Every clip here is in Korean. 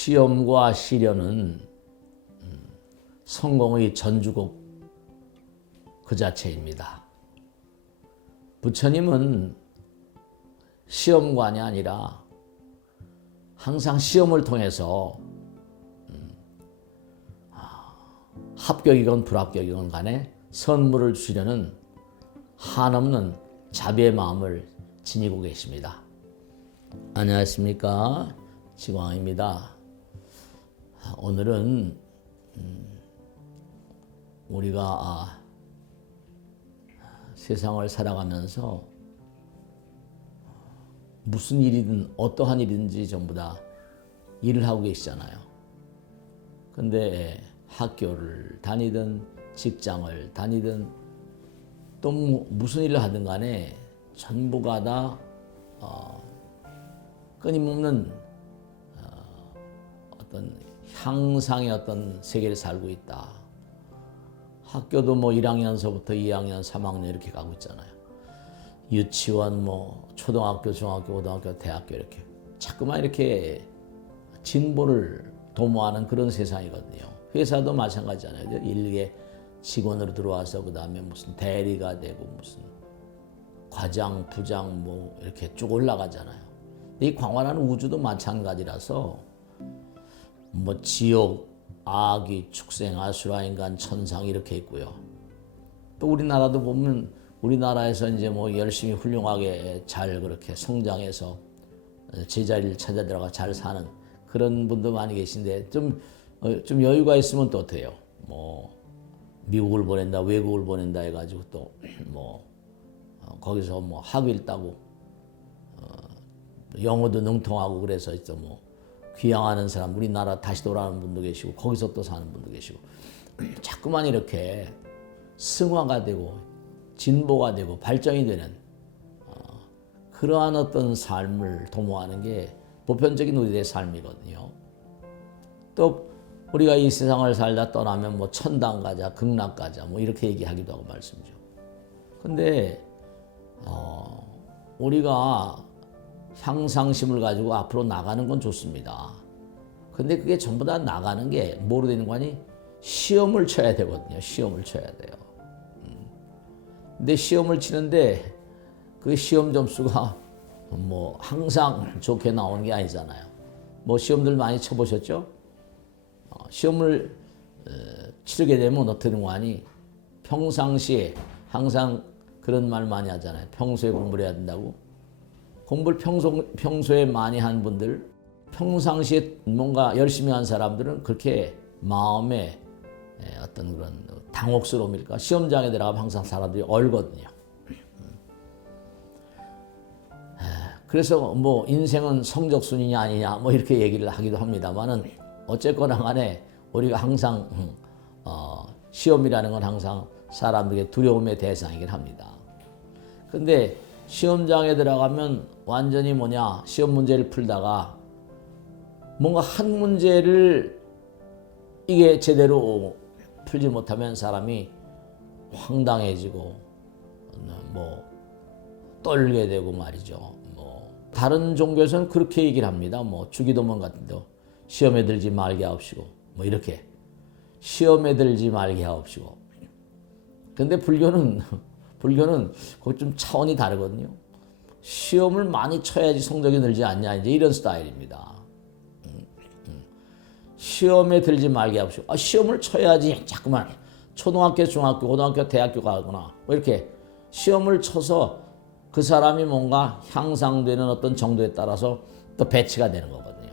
시험과 시련은 성공의 전주곡 그 자체입니다. 부처님은 시험관이 아니라 항상 시험을 통해서 합격이건 불합격이건 간에 선물을 주시려는 한없는 자비의 마음을 지니고 계십니다. 안녕하십니까, 지광입니다. 오늘은 우리가 세상을 살아가면서 무슨 일이든 어떠한 일이든지 전부 다 일을 하고 계시잖아요. 근데 학교를 다니든 직장을 다니든 또 무슨 일을 하든 간에 전부가 다 끊임없는 어떤 향상의 어떤 세계를 살고 있다. 학교도 1학년서부터 2학년, 3학년 이렇게 가고 있잖아요. 유치원, 초등학교, 중학교, 고등학교, 대학교 이렇게 자꾸만 이렇게 진보를 도모하는 그런 세상이거든요. 회사도 마찬가지잖아요. 일개 직원으로 들어와서 그 다음에 무슨 대리가 되고 무슨 과장, 부장 이렇게 쭉 올라가잖아요. 이 광활한 우주도 마찬가지라서 지옥, 아귀, 축생, 아수라, 인간, 천상 이렇게 있고요. 또 우리나라도 보면 우리나라에서 이제 열심히 훌륭하게 잘 그렇게 성장해서 제자리를 찾아 들어가 잘 사는 그런 분도 많이 계신데 좀 여유가 있으면 또 어때요? 미국을 보낸다, 외국을 보낸다 해가지고 또 거기서 학위를 따고 영어도 능통하고 그래서 또 귀향하는 사람, 우리나라 다시 돌아오는 분도 계시고 거기서 또 사는 분도 계시고 자꾸만 이렇게 승화가 되고 진보가 되고 발전이 되는 그러한 어떤 삶을 도모하는 게 보편적인 우리의 삶이거든요. 또 우리가 이 세상을 살다 떠나면 천당 가자, 극락 가자 이렇게 얘기하기도 하고 말씀이죠. 근데 우리가 향상심을 가지고 앞으로 나가는 건 좋습니다. 근데 그게 전부 다 나가는 게 뭐로 되는 거니? 시험을 쳐야 되거든요. 시험을 쳐야 돼요. 근데 시험을 치는데 그 시험 점수가 항상 좋게 나오는 게 아니잖아요. 시험들 많이 쳐보셨죠? 시험을 치르게 되면 어떻게 되는 거 아니? 평상시에 항상 그런 말 많이 하잖아요. 평소에 공부를 해야 된다고. 공부를 평소에 많이 한 분들, 평상시에 뭔가 열심히 한 사람들은 그렇게 마음에 어떤 그런 당혹스러움일까? 시험장에 들어가면 항상 사람들이 얼거든요. 그래서 인생은 성적순이냐 아니냐 이렇게 얘기를 하기도 합니다만은 어쨌거나 간에 우리가 항상 시험이라는 건 항상 사람들에게 두려움의 대상이긴 합니다. 근데 시험장에 들어가면 완전히 시험 문제를 풀다가 뭔가 한 문제를 이게 제대로 풀지 못하면 사람이 황당해지고 떨게 되고 말이죠. 다른 종교에서는 그렇게 얘기를 합니다. 주기도문 같은 데 시험에 들지 말게 하옵시고 이렇게 시험에 들지 말게 하옵시고. 근데 불교는 그거 좀 차원이 다르거든요. 시험을 많이 쳐야지 성적이 늘지 않냐 이제 이런 스타일입니다. 시험에 들지 말게 하옵시고. 시험을 쳐야지 자꾸만 초등학교, 중학교, 고등학교, 대학교 가거나 이렇게 시험을 쳐서 그 사람이 뭔가 향상되는 어떤 정도에 따라서 또 배치가 되는 거거든요.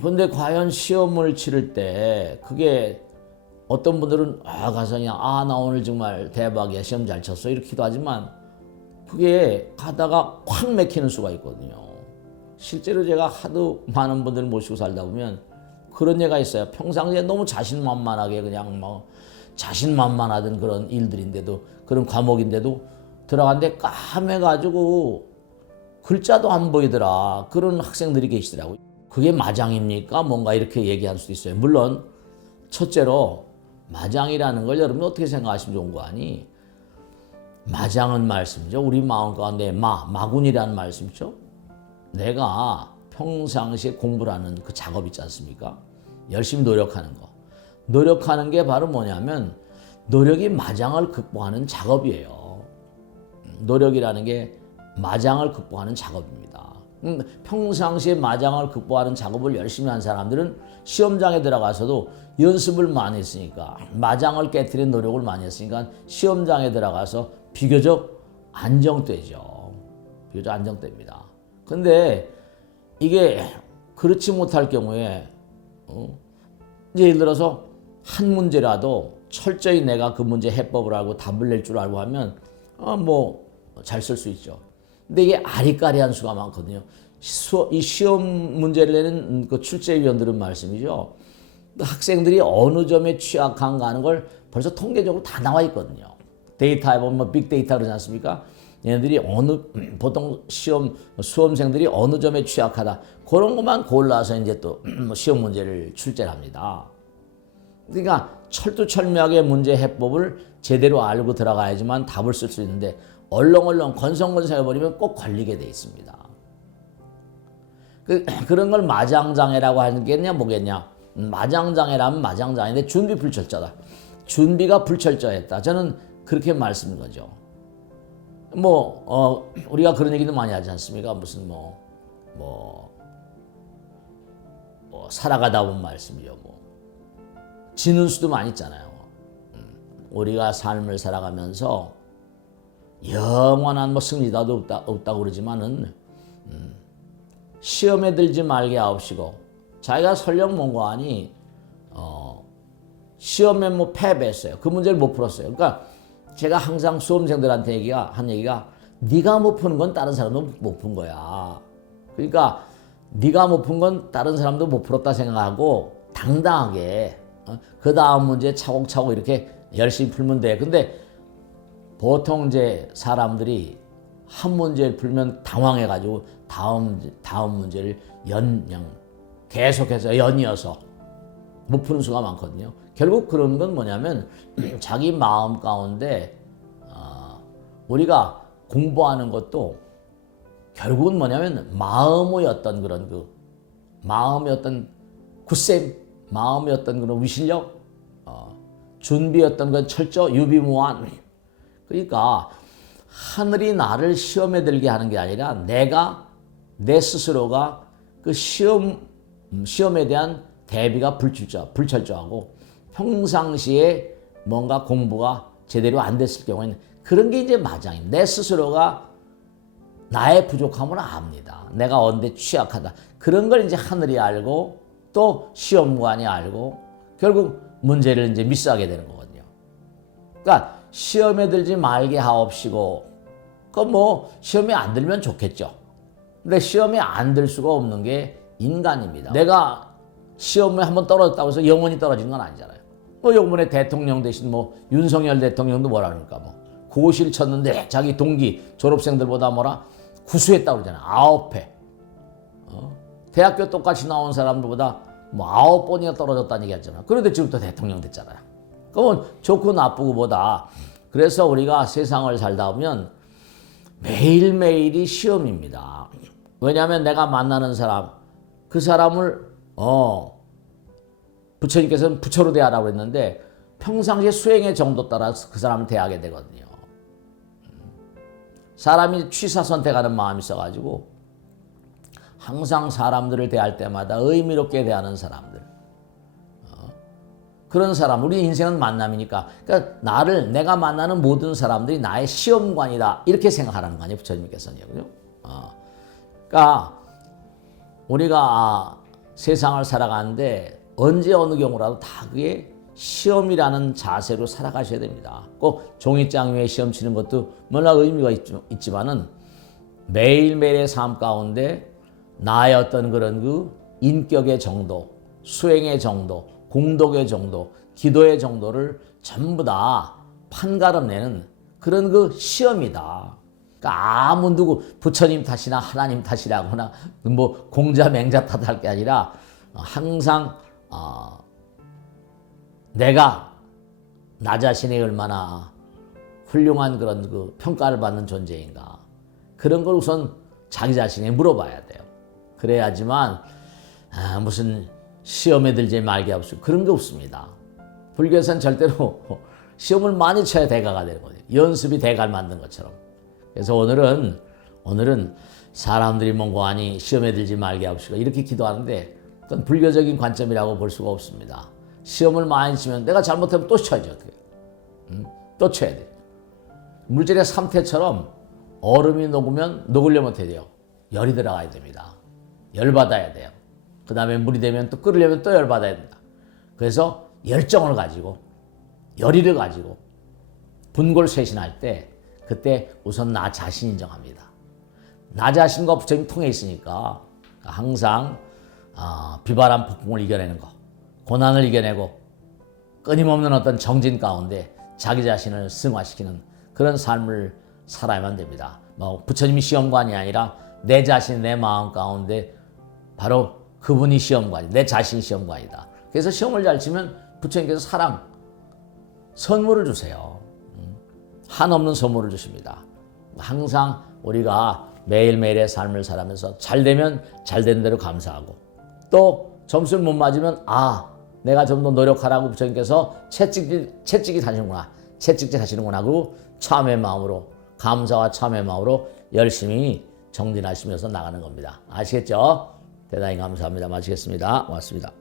근데 과연 시험을 치를 때 그게 어떤 분들은 가서 그냥 나 오늘 정말 대박이야, 시험 잘 쳤어 이렇게도 하지만 그게 가다가 확 맥히는 수가 있거든요. 실제로 제가 하도 많은 분들 모시고 살다 보면 그런 예가 있어요. 평상시에 너무 자신만만하게 그냥 자신만만하던 그런 일들인데도 그런 과목인데도 들어갔는데 까매가지고 글자도 안 보이더라. 그런 학생들이 계시더라고요. 그게 마장입니까? 뭔가 이렇게 얘기할 수도 있어요. 물론 첫째로 마장이라는 걸 여러분 어떻게 생각하시면 좋은 거 아니? 마장은 말씀이죠. 우리 마음 가운데 마군이라는 말씀이죠. 내가 평상시에 공부라는 그 작업 있지 않습니까? 열심히 노력하는 거. 노력하는 게 바로 뭐냐면 노력이 마장을 극복하는 작업이에요. 노력이라는 게 마장을 극복하는 작업입니다. 평상시에 마장을 극복하는 작업을 열심히 한 사람들은 시험장에 들어가서도 연습을 많이 했으니까 마장을 깨트리는 노력을 많이 했으니까 시험장에 들어가서 비교적 안정되죠. 비교적 안정됩니다. 근데 이게 그렇지 못할 경우에 이제 예를 들어서 한 문제라도 철저히 내가 그 문제 해법을 알고 답을 낼 줄 알고 하면 뭐 잘 쓸 수 있죠. 근데 이게 아리까리한 수가 많거든요. 이 시험 문제를 내는 그 출제위원들은 말씀이죠. 학생들이 어느 점에 취약한가 하는 걸 벌써 통계적으로 다 나와 있거든요. 데이터에 보면 뭐 빅데이터 그러지 않습니까? 얘네들이 보통 수험생들이 어느 점에 취약하다. 그런 것만 골라서 이제 또 시험 문제를 출제를 합니다. 그러니까 철두철미하게 문제 해법을 제대로 알고 들어가야지만 답을 쓸 수 있는데 얼렁얼렁 건성건성 해버리면 꼭 걸리게 돼 있습니다. 그런 걸 마장장애라고 하겠냐 뭐겠냐. 마장장애라면 마장장애인데 준비 불철저다. 준비가 불철저했다. 저는 그렇게 말씀인 거죠. 우리가 그런 얘기도 많이 하지 않습니까? 무슨 살아가다 보면 말씀이죠. 지는 수도 많이 있잖아요. 우리가 삶을 살아가면서 영원한 승리자도 없다고 그러지만은 시험에 들지 말게 하옵시고 자기가 설령 mon고하니 시험에 패배했어요. 그 문제를 못 풀었어요. 그러니까 제가 항상 수험생들한테 한 얘기가 네가 못 푸는 건 다른 사람도 못 푼 거야. 그러니까 네가 못 푼 건 다른 사람도 못 풀었다 생각하고 당당하게 그 다음 문제 차곡차곡 이렇게 열심히 풀면 돼. 근데 보통 이제 사람들이 한 문제를 풀면 당황해가지고 다음 문제를 그냥 계속해서 연이어서 못 푸는 수가 많거든요. 결국 그런 건 뭐냐면 자기 마음 가운데 우리가 공부하는 것도 결국은 뭐냐면 마음의 어떤 그런 마음의 어떤 굳셈, 마음의 어떤 그런 위실력, 준비였던 건 철저, 유비무한. 그러니까 하늘이 나를 시험에 들게 하는 게 아니라 내 스스로가 그 시험에 대한 대비가 불철저하고 평상시에 뭔가 공부가 제대로 안 됐을 경우에는 그런 게 이제 마장입니다. 내 스스로가 나의 부족함을 압니다. 내가 언제 취약하다. 그런 걸 이제 하늘이 알고 또 시험관이 알고 결국 문제를 이제 미스하게 되는 거거든요. 그러니까 시험에 들지 말게 하옵시고 시험에 안 들면 좋겠죠. 근데 시험에 안 들 수가 없는 게 인간입니다. 내가 시험에 한번 떨어졌다고 해서 영원히 떨어지는 건 아니잖아요. 요번에 대통령 대신 윤석열 대통령도 뭐라 그러니까 고시를 쳤는데 자기 동기 졸업생들보다 구수했다고 그러잖아요. 9회. 대학교 똑같이 나온 사람들보다 9번이나 떨어졌다는 얘기 했잖아요. 그런데 지금부터 대통령 됐잖아요. 그러면 좋고 나쁘고보다 그래서 우리가 세상을 살다 보면 매일매일이 시험입니다. 왜냐하면 내가 만나는 사람, 그 사람을 부처님께서는 부처로 대하라고 했는데 평상시에 수행의 정도 따라 그 사람을 대하게 되거든요. 사람이 취사 선택하는 마음이 있어가지고 항상 사람들을 대할 때마다 의미롭게 대하는 사람들. 그런 사람, 우리 인생은 만남이니까. 그러니까 내가 만나는 모든 사람들이 나의 시험관이다. 이렇게 생각하라는 거 아니에요, 부처님께서는요. 그죠? 그러니까 우리가 세상을 살아가는데 언제 어느 경우라도 다 그게 시험이라는 자세로 살아가셔야 됩니다. 꼭 종이장 위에 시험 치는 것도 물론 의미가 있지만은 매일매일의 삶 가운데 나의 어떤 그런 인격의 정도, 수행의 정도, 공덕의 정도, 기도의 정도를 전부 다 판가름내는 그런 시험이다. 그러니까 아무 누구 부처님 탓이나 하나님 탓이라거나 공자 맹자 탓할 게 아니라 항상 내가 나 자신이 얼마나 훌륭한 그런 평가를 받는 존재인가. 그런 걸 우선 자기 자신에게 물어봐야 돼요. 그래야지만 무슨 시험에 들지 말게 하십시오. 그런 게 없습니다. 불교에서는 절대로 시험을 많이 쳐야 대가가 되는 거예요. 연습이 대가를 만든 것처럼. 그래서 오늘은 사람들이 뭔가 하니 시험에 들지 말게 하십시오. 이렇게 기도하는데 그건 불교적인 관점이라고 볼 수가 없습니다. 시험을 많이 치면 내가 잘못하면 또 쳐야죠. 어떻게? 또 쳐야 돼. 물질의 삼태처럼 얼음이 녹으려면 어떻게 돼요? 열이 들어가야 됩니다. 열 받아야 돼요. 그 다음에 물이 되면 또 끓으려면 또 열 받아야 된다. 그래서 열정을 가지고 열의를 가지고 분골쇄신할 때 그때 우선 나 자신 인정합니다. 나 자신과 부처님 통해 있으니까 항상 비바람 폭풍을 이겨내는 거, 고난을 이겨내고 끊임없는 어떤 정진 가운데 자기 자신을 승화시키는 그런 삶을 살아야만 됩니다. 부처님이 시험관이 아니라 내 자신, 내 마음 가운데 바로 그분이 시험관이, 내 자신이 시험관이다. 그래서 시험을 잘 치면 부처님께서 사랑, 선물을 주세요. 한없는 선물을 주십니다. 항상 우리가 매일매일의 삶을 살아가면서 잘 되면 잘 되는 대로 감사하고 또 점수를 못 맞으면 내가 좀 더 노력하라고 부처님께서 채찍질 하시는구나 하고 참회 마음으로 감사와 참회 마음으로 열심히 정진하시면서 나가는 겁니다. 아시겠죠? 대단히 감사합니다. 마치겠습니다. 고맙습니다.